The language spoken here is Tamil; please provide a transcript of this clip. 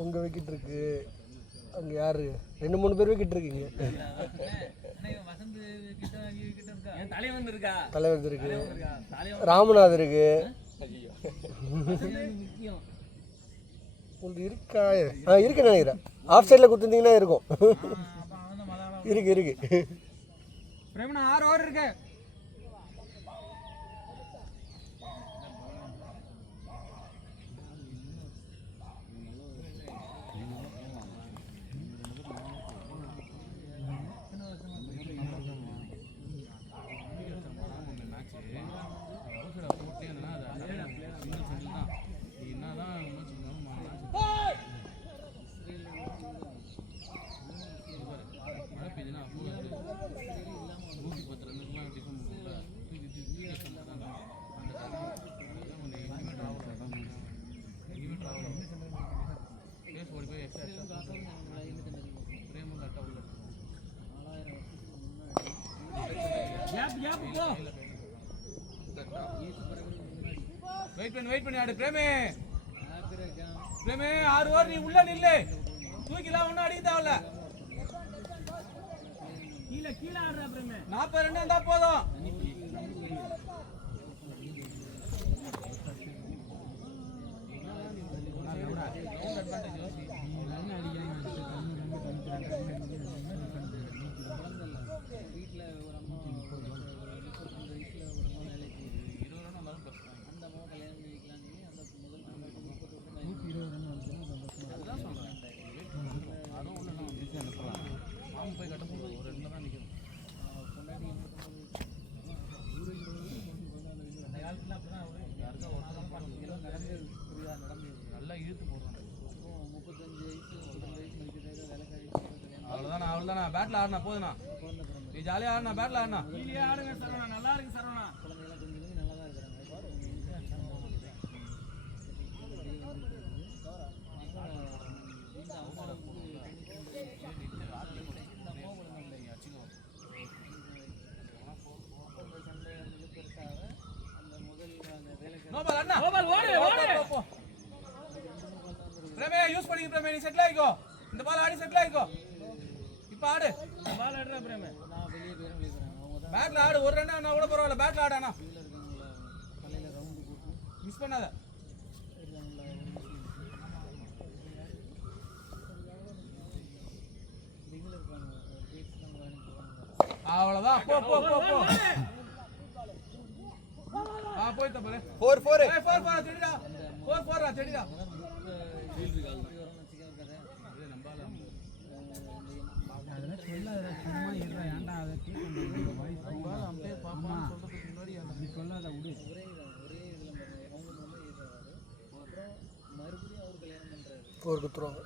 உங்கள் விக்கெட் இருக்கு. அங்கே யார் 2-3 பேர் விக்கெட் இருக்கீங்க. தலைவர் இருக்கு, ராமநாத் இருக்கு. உங்களுக்கு இருக்கா? இருக்கு நினைக்கிறேன். ஆஃப் சைடில் கொடுத்துருந்தீங்கன்னா இருக்கும். இருக்கு 6 ஓவர் இருக்கு. வெயிட் பண்ணி ஆடு பிரேமே. 6 ஓவர் நீ உள்ள நில்லு. தூக்கிலாம் ஒன்னும் அடிக்க தேவையில்ல. கீழே ஆடுறா பிரேமே. 42 இருந்தா போதும். அவ்வளோதானா பேட்டில் ஆடுனா போதுண்ணா. நீ ஜாலியாக ஆடுனா பேட்டில் ஆடுனா. கீழே ஆடுங்க சரவணா. நல்லா இருக்கு சரவணா. பிரமே யூஸ் பண்ணி பிரமே. நீ செட்டில் ஆகிக்கோ. இந்த பால் ஆடி செட்டில் ஆகிக்கோ. இப்ப ஆடு. பால் ஆடுறா பிரேமே. நான் வெளிய போறேன். பேட்ல ஆடு. ஒரு ரன் ஆனா கூட பரவாயில்லை. பேட்ல ஆடு. அண்ணா தலையில ரவுண்ட் போட்டு மிஸ் பண்ணாத. அவ்வளவுதான். போ போய் தப்பல. 4 செடிடா. 4 செடிடா. போர் குத்துறோம்.